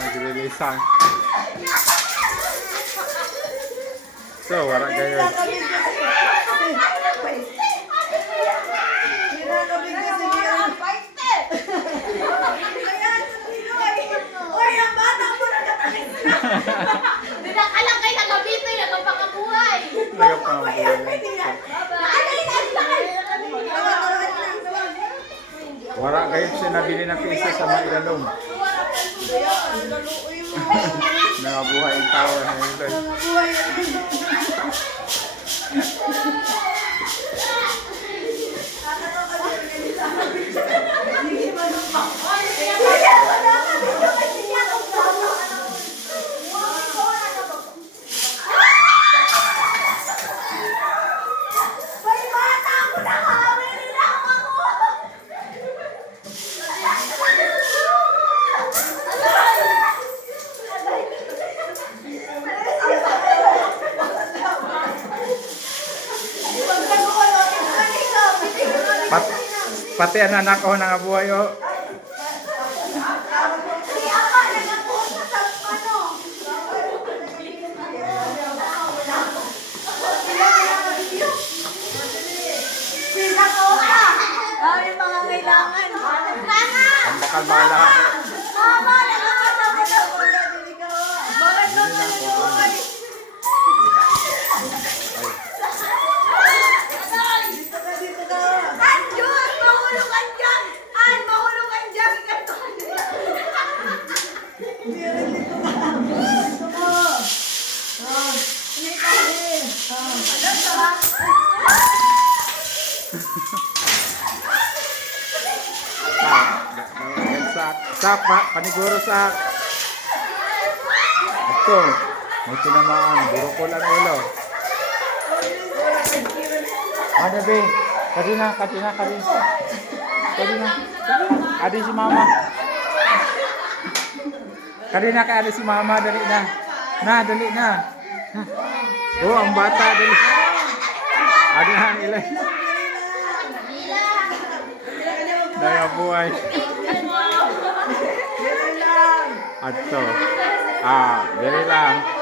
Nagrilisan. So, wala kayo. Dinakalang kayo nakabito yung nagpapakabuhay. Wala kayo sinabili ng piso sa mailalong. Nangabuhay ang tower na ito. Pati ang anak ko nangabuhay o. Ang bakal bala. Sak, paniguro sak. Ito, may tinamaan. Burukol ang ulo. Ano be? Kadina. Adi si mama. Kadina ka adi si mama. Dali na. Dali na. Oh, ang bata. Dali. Adi na, ilay. Daya buhay. Ato. Dali lang.